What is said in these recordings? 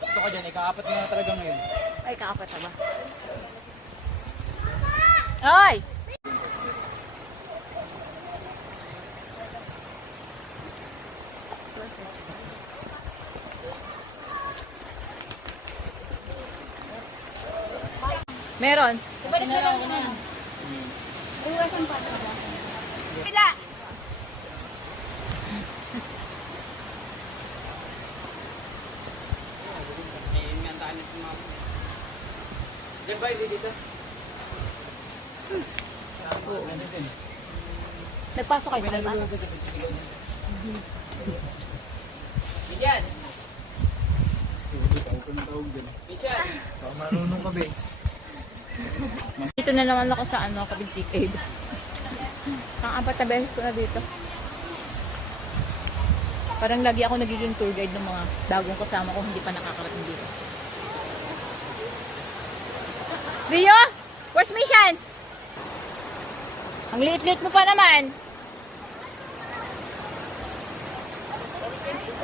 Ito ka dyan, ika-apat na talaga ngayon. Ay, kaapat na ba? Ay! Meron. Balik na lang na. Uwasan pa. Pila! Diyan ba, hindi dito? Nagpasok kayo sa iba? Diyan! Marunong ka ba eh? Dito na naman ako sa Kabinti Cave. Ang apat na beses ko na dito. Parang lagi ako nagiging tour guide ng mga bagong kasama ko hindi pa nakakarating dito. Rio! Where's mission? Ang liit-liit mo pa naman.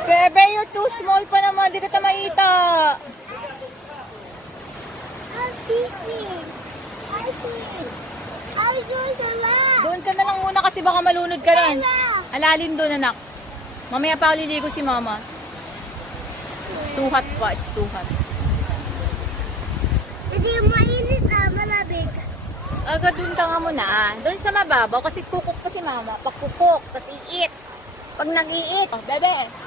Bebe, you're too small pa naman. Di kita makita. Doon ka na lang muna kasi baka malunod ka rin. Alalim doon, anak. Mamaya pa ako liligo si mama. It's too hot pa. It's too hot. Hindi mainit na, malabig. Agad doon ka nga muna. Doon sa mababaw kasi kukuk pa si mama. Pag kukuk, tapos iit. Pag nag-iit, oh, bebe.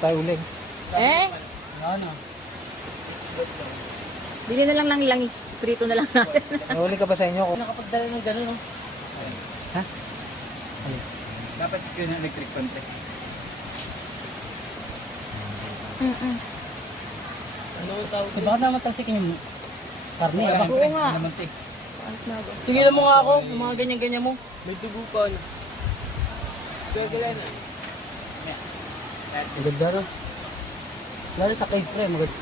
Tayo uling. Eh? Ano? Bili na lang ng langis. Prito na lang natin. Nahuli ka ba sa inyo? Nakapagdala ng gano'n, no? Ha? Dapat skill ng electric pante. Ano tawag? Baka naman talsikin yung karne. Oo nga. Tigilan mo nga ako, yung mga ganyan-ganyan mo. May dugo pa. Gagalan na. Ang ganda, no? Lalo sa cave frame, maganda.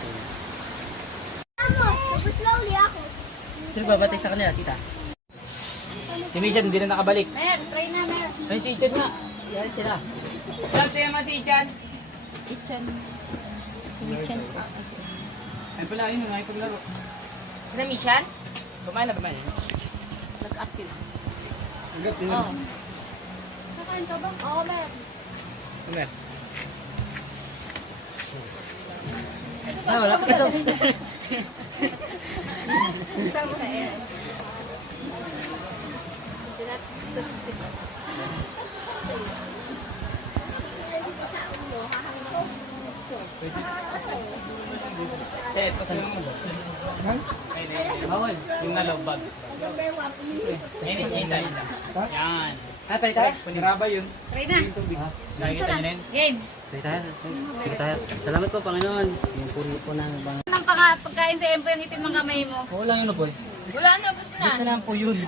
Ako, super slowly ako. Sino babatay sa kanila, tita? Si Mishan, hindi na nakabalik. Mer, try na, Mer. Ay, si Ichan nga. Yan sila. Saan siya mga si Ichan? Ichan. Ichan. Ay pala, yun, ay paglaro. Sina Michan? Kumain na ba man yun? Nag-active. Agad din. Oo. Kakain ka ba? Oo, meron. Ano? Ah, wala pa ito. Saan mo na yan? Eh, pasal mo. Bawal. Yung nalog bag. Yan, isa. Yan. Ah, try tayo. Paniraba yun. Try na. Nakikita nyo na yun? Game. Try tayo. Try tayo. Salamat po, Panginoon. Yung puro po na bang... Nang pagkain sa empo yung itim ng kamay mo. Oo lang yun, po. Wala na, gusto na. Gusto lang po yun.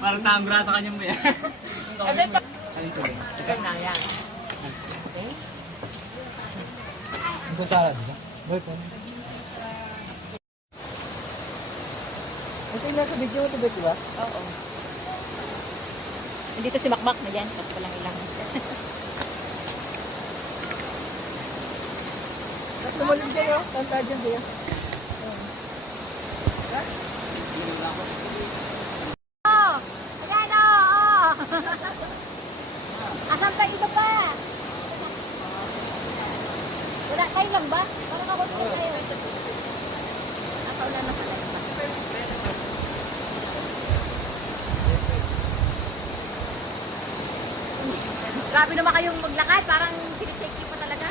Parang tambra sa kanyang may... Ebe pa. Alin to? Ikaw na, yan. Okay. Ang kutsara, di ba? Boy po. Ito yung nasa video ito ba, di ba? Oo. Dito si Makmak na dyan. Tapos palang ilang. Tumalin dyan, oh. Tanta dyan, di ba? Ayan, oo. Asan pa iba pa? Wala, kayo lang ba? Parang ako dito kayo. Nasa ulan na pala. Grabe naman kayong maglakad. Parang sinisake pa talaga.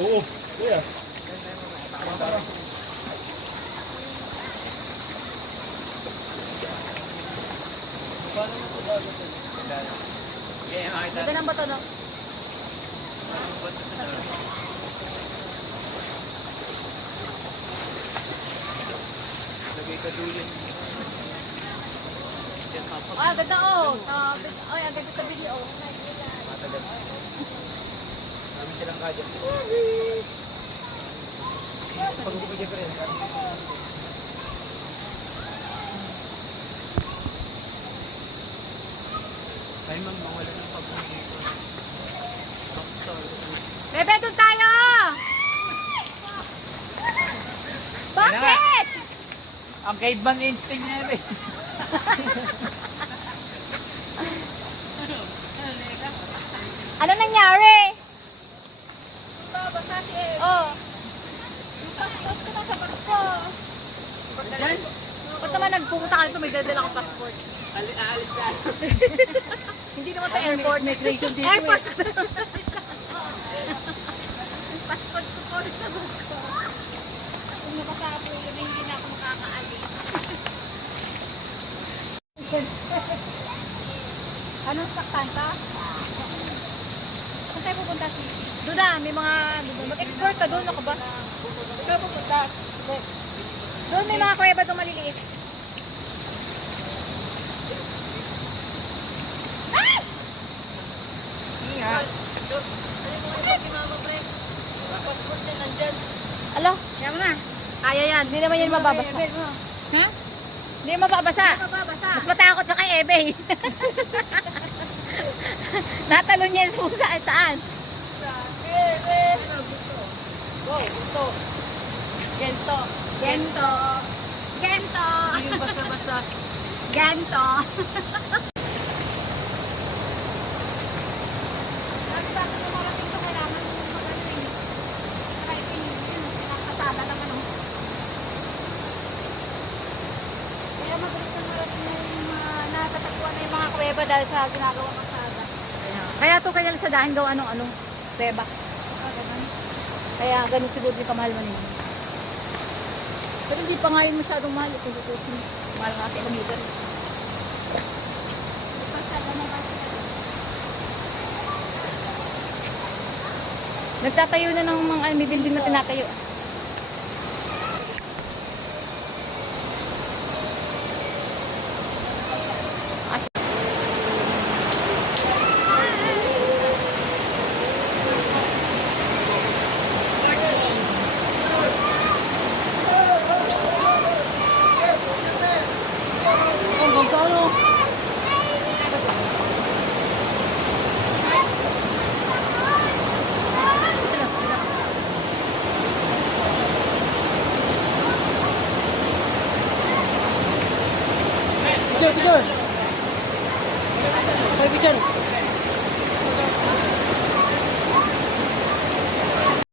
Oo, kuya. Paano mo ito bago ito? Okay, makita. Ganda ng bato, no? Lagay ka dulin. Ah, ganda, oh. Ay, ang ganda sa video. Matagal. Kami silang kadyan. Pag-upagyan ko rin. Ay, mang mawala ng pag-upagyan ko. Bebe, doon tayo! Bakit? Ang caveman instinct niya eh. Ano nangyari? Basa si Eve. Oh. Passport ko na sa bangko. Diyan? Ba't naman nagpupunta ka dito? May dadala akong passport. Aalis na. Hindi naman tayo airport. Migration dito Airport. Passport ko po sa bangko. Kung nakasabi ulit, hindi na ako makakaalis. Anong saktan ka? Saan tayo pupunta? Doon na, may mga... Mag-explore ka doon, ako ba? Ikaw pupunta. Doon may mga kuweba doon maliliit. Ah! Ingat. Alo? Yan mo na. Kaya yan. Hindi naman yan mababasa. Ha? Hindi yan mababasa. Mas matakot ka kay Ebe. Natalon niya sa saan. Wow, ito. Gento. Gento. Gento. Basta-basta. Gento. Sabi ba kung lumarating ito, kailangan mo magaling. Kahit yun, pinakasala naman. Kaya mabilis na marating na yung mga natatakbuhan na yung mga kuweba dahil sa ginagawa kasada. Kaya to kanya sa dahan gawa anong beba. Kaya ganun siguro yung kamahal mo nila. Pero hindi pa nga yun masyadong mahal. Kung tutusin, mahal nga sa ibang lugar. Pasada na ba? Nagtatayo na ng mga may building na tinatayo. Ang ganda ano? Picture, picture. Okay, picture.